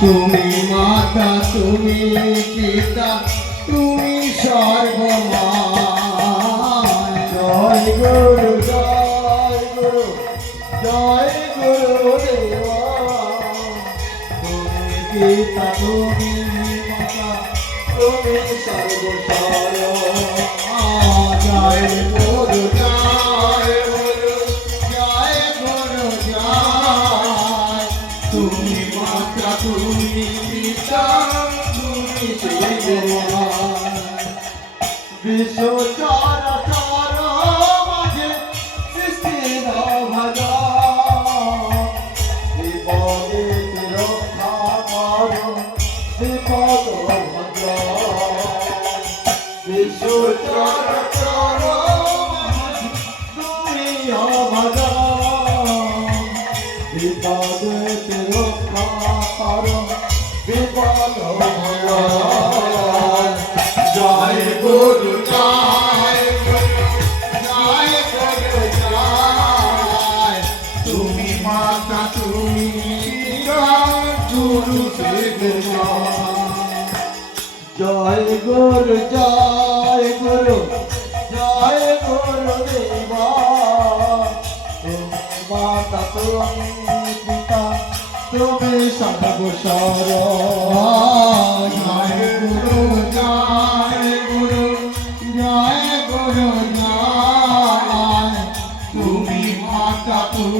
তুমি মাতা, তুমি পিতা, তুমি সর্বময়। জয় গুরু জয় গুরু জয় গুরু দেবা। তুমি পিতা, তুমি মাতা, তুমি সর্বসর তুমি মাতা তুমি পিতা তুমি বিশ্ব চর চর মাঝে সৃষ্টি ভজ বিপদে রক্ষা কর বিপদ ভজ বিশ্ব চর চর তুমি ভজ বিপদে জয় গুরু জয় গুরু জয় গুরু তুমি মাতা তুমি পিতা তুমি সাধব সর জয় গুরু জয় গুরু জয় গুরু জয়। তুমি মাতা তুমি